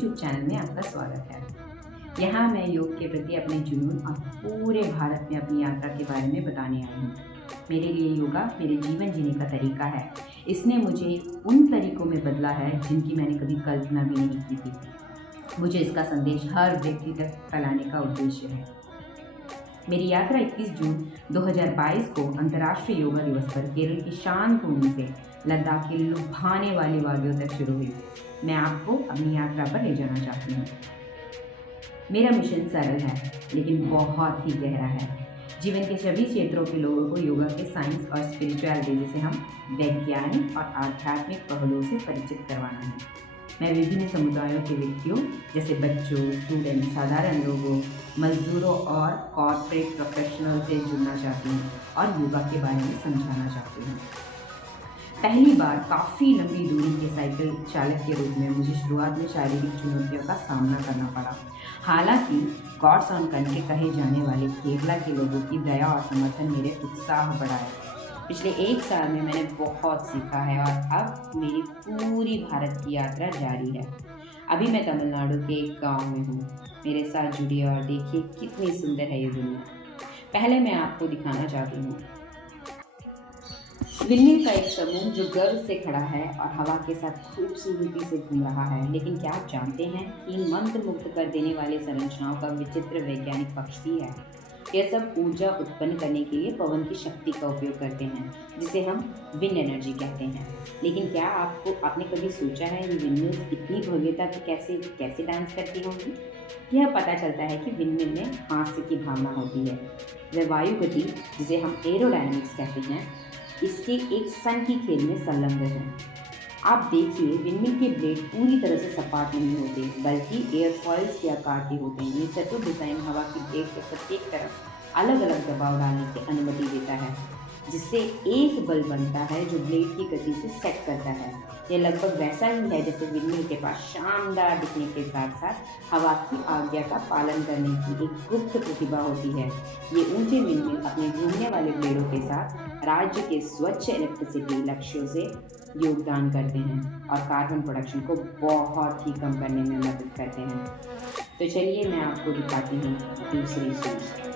YouTube channel में आपका स्वागत है। यहाँ मैं योग के प्रति अपने जुनून और पूरे भारत में अपनी यात्रा के बारे में बताने आई हूँ। मेरे लिए योगा मेरे जीवन जीने का तरीका है। इसने मुझे उन तरीकों में बदला है जिनकी मैंने कभी कल्पना भी नहीं की थी। मुझे इसका संदेश हर व्यक्ति तक फैलाने का उद्देश्य है। मेरी यात्रा 21 जून 2022 को अंतर्राष्ट्रीय योगा दिवस पर केरल की शांत भूमि से लद्दाख के लुभाने वाली वादियों तक शुरू हुई। मैं आपको अपनी यात्रा पर ले जाना चाहती हूँ। मेरा मिशन सरल है लेकिन बहुत ही गहरा है। जीवन के सभी क्षेत्रों के लोगों को योगा के साइंस और स्पिरिचुअलिटी जिसे हम वैज्ञानिक और आध्यात्मिक पहलुओं से परिचित करवाना है। मैं विभिन्न समुदायों के व्यक्तियों जैसे बच्चों, स्टूडेंट, साधारण लोगों, मजदूरों और कॉर्पोरेट प्रोफेशनल से जुड़ना चाहती हूँ और योगा के बारे में समझाना चाहती हूँ। पहली बार काफ़ी लंबी दूरी के साइकिल चालक के रूप में मुझे शुरुआत में शारीरिक चुनौतियों का सामना करना पड़ा। हालांकि गॉड्स ऑन कंट्री कहे जाने वाले केरला के लोगों की दया और समर्थन मेरे उत्साह बढ़ाया। पिछले 1 साल में मैंने बहुत सीखा है और अब मेरी पूरी भारत की यात्रा जारी है। अभी मैं तमिलनाडु के एक गांव में हूँ। मेरे साथ जुड़िए और देखिए कितनी सुंदर है ये दुनिया। पहले मैं आपको दिखाना चाहती हूँ विंडमिल का एक समूह जो गर्व से खड़ा है और हवा के साथ खूबसूरती से घूम रहा है। लेकिन क्या आप जानते हैं कि इन मंत्रमुग्ध कर देने वाली संरचनाओं का विचित्र वैज्ञानिक पक्ष भी है। यह सब ऊर्जा उत्पन्न करने के लिए पवन की शक्ति का उपयोग करते हैं जिसे हम विंड एनर्जी कहते हैं। लेकिन क्या आपने कभी सोचा है कि विंडमिल्स इतनी भव्यता की कैसे डांस करती होंगी? यह पता चलता है कि विंडमिल में हास्य की भावना होती है। वह वायु गति जिसे हम एरोडायनामिक्स कहते हैं इसके एक सन की खेल में संलग्न है। आप देखिए विंडमिल के ब्लेड पूरी तरह से सपाट नहीं होते बल्कि एयरफॉइल्स के आकार के होते हैं। ये चतुर डिज़ाइन हवा की ब्लेड के प्रत्येक तरफ अलग अलग दबाव डालने की अनुमति देता है जिससे एक बल बनता है जो ब्लेड की गति से सेट करता है। यह लगभग वैसा ही है जैसे विंडमिल के पास शानदार दिखने के साथ साथ हवा की आज्ञा का पालन करने की एक गुप्त प्रतिभा होती है। ये ऊंचे विंडमिल अपने घूमने वाले ब्लेडों के साथ राज्य के स्वच्छ इलेक्ट्रिसिटी लक्ष्यों से योगदान करते हैं और कार्बन प्रोडक्शन को बहुत ही कम करने में मदद करते हैं। तो चलिए मैं आपको दिखाती हूँ दूसरी चीज़।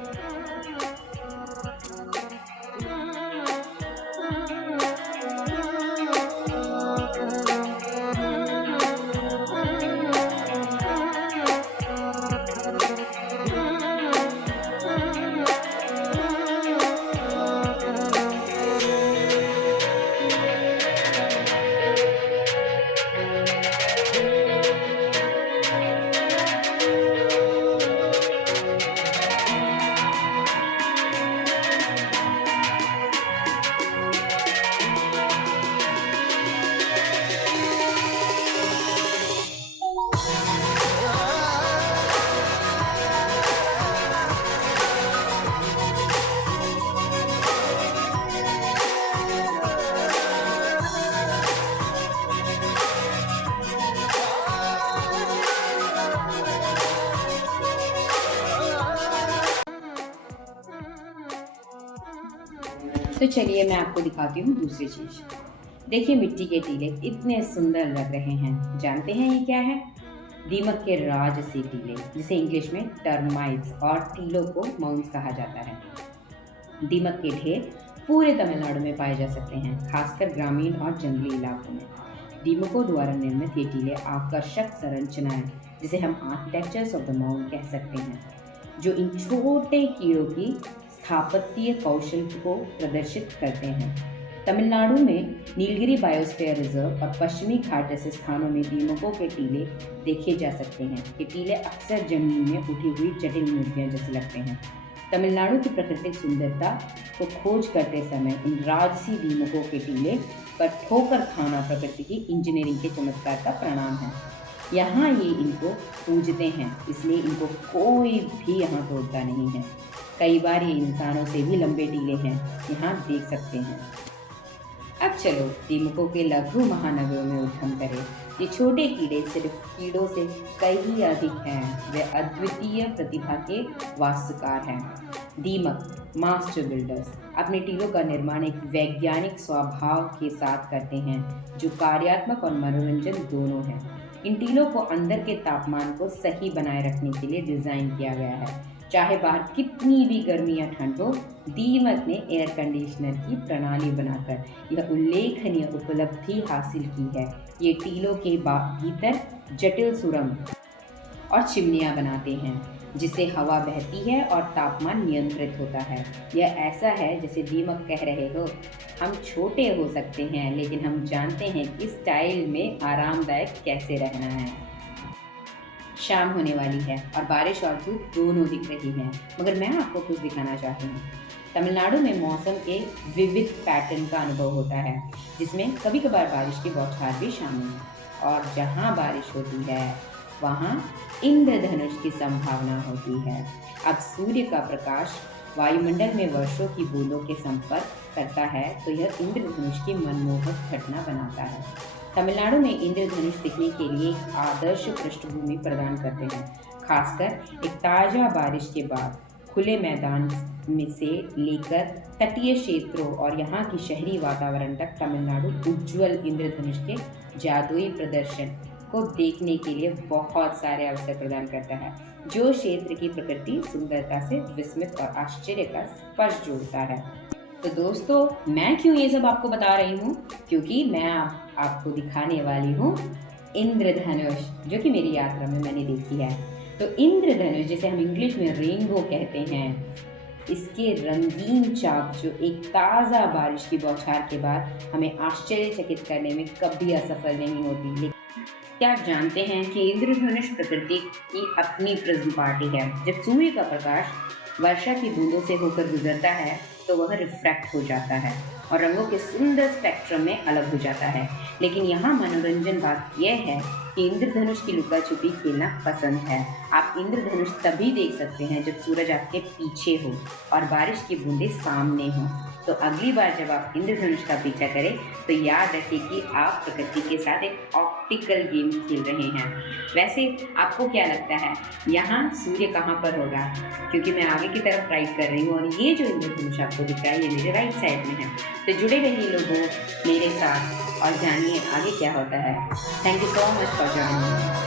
तो चलिए मैं आपको दिखाती हूँ दूसरी चीज़। देखिए मिट्टी के टीले इतने सुंदर लग रहे हैं। जानते हैं ये क्या है? दीमक के राजसी टीले जिसे इंग्लिश में टर्माइट्स और टीलों को माउंस कहा जाता है। दीमक के ढेर पूरे तमिलनाडु में पाए जा सकते हैं, खासकर ग्रामीण और जंगली इलाकों में। दीमकों द्वारा निर्मित ये टीले आकर्षक संरचनाएं जिसे हम आर्किटेक्चर्स ऑफ द माउंट कह सकते हैं जो इन छोटे कीड़ों की स्थापत्य कौशल को प्रदर्शित करते हैं। तमिलनाडु में नीलगिरी बायोस्फीयर रिजर्व और पश्चिमी घाट जैसे स्थानों में दीमकों के टीले देखे जा सकते हैं। ये टीले अक्सर जमीन में उठी हुई जटिल मूर्तियां जैसे लगते हैं। तमिलनाडु की प्राकृतिक सुंदरता को खोज करते समय इन राजसी दीमकों के टीले पर ठोकर खाना प्रकृति की इंजीनियरिंग के चमत्कार का परिणाम है। यहाँ ये इनको पूजते हैं इसलिए इनको कोई भी यहाँ तोड़ता नहीं है। कई बार ये इंसानों से भी लंबे टीले हैं, यहाँ देख सकते हैं। अब चलो दीमकों के लघु महानगरों में उद्यम करें। ये छोटे कीड़े सिर्फ कीड़ों से कई अधिक हैं। वे अद्वितीय प्रतिभा के वास्तुकार हैं। दीमक मास्टर बिल्डर्स अपने टीलों का निर्माण एक वैज्ञानिक स्वभाव के साथ करते हैं जो कार्यात्मक और मनोरंजन दोनों है। इन टीलों को अंदर के तापमान को सही बनाए रखने के लिए डिज़ाइन किया गया है। चाहे बाहर कितनी भी गर्मी या ठंड हो, दीमक ने एयर कंडीशनर की प्रणाली बनाकर यह उल्लेखनीय उपलब्धि हासिल की है। ये टीलों के भीतर जटिल सुरंग और चिमनियाँ बनाते हैं, जिससे हवा बहती है और तापमान नियंत्रित होता है। यह ऐसा है जैसे दीमक कह रहे हो, हम छोटे हो सकते हैं लेकिन हम जानते हैं कि स्टाइल में आरामदायक कैसे रहना है। शाम होने वाली है और बारिश और धूप दोनों दिख रही हैं, मगर मैं आपको कुछ दिखाना चाहती हूँ। तमिलनाडु में मौसम के विविध पैटर्न का अनुभव होता है, जिसमें कभी कभार बारिश की बौछार भी शामिल है। और जहाँ बारिश होती है वहाँ इंद्रधनुष की संभावना होती है। अब सूर्य का प्रकाश वायुमंडल में वर्षों की बूंदों के संपर्क करता है तो यह इंद्रधनुष की मनमोहक घटना बनाता है। तमिलनाडु में इंद्रधनुष दिखने के लिए एक आदर्श पृष्ठभूमि प्रदान करते हैं, खासकर एक ताज़ा बारिश के बाद। खुले मैदान में से लेकर तटीय क्षेत्रों और यहाँ की शहरी वातावरण तक तमिलनाडु उज्ज्वल इंद्रधनुष के जादुई प्रदर्शन को देखने के लिए बहुत सारे अवसर प्रदान करता है, जो क्षेत्र की प्रकृति सुंदरता से विस्मित और आश्चर्य का स्पर्श जोड़ता है। तो दोस्तों, मैं क्यों ये सब आपको बता रही हूँ? क्योंकि मैं आपको दिखाने वाली हूँ इंद्रधनुष, जो कि मेरी यात्रा में मैंने देखी है। तो इंद्रधनुष, जिसे हम इंग्लिश में रेनबो कहते हैं, इसके रंगीन चाप जो एक ताज़ा बारिश की बौछार के बाद हमें आश्चर्यचकित करने में कभी असफल नहीं होती। क्या आप जानते हैं कि इंद्रधनुष प्रकृति की अपनी प्रिज्म पार्टी है? जब सूर्य का प्रकाश वर्षा की बूंदों से होकर गुजरता है तो वह रिफ्रैक्ट हो जाता है और रंगों के सुंदर स्पेक्ट्रम में अलग हो जाता है। लेकिन यहाँ मनोरंजन बात यह है कि इंद्रधनुष की लुका छुपी खेलना पसंद है। आप इंद्रधनुष तभी देख सकते हैं जब सूरज आपके पीछे हो और बारिश की बूंदें सामने हों। तो अगली बार जब आप इंद्रधनुष का पीछा करें तो याद रखें कि आप प्रकृति के साथ एक ऑप्टिकल गेम खेल रहे हैं। वैसे आपको क्या लगता है यहाँ सूर्य कहाँ पर होगा? क्योंकि मैं आगे की तरफ राइट कर रही हूँ और ये जो इंद्रधनुष आपको दिख रहा है ये मेरे राइट साइड में है। तो जुड़े रहिए लोगों मेरे साथ और जानिए आगे क्या होता है। Thank you so much for joining.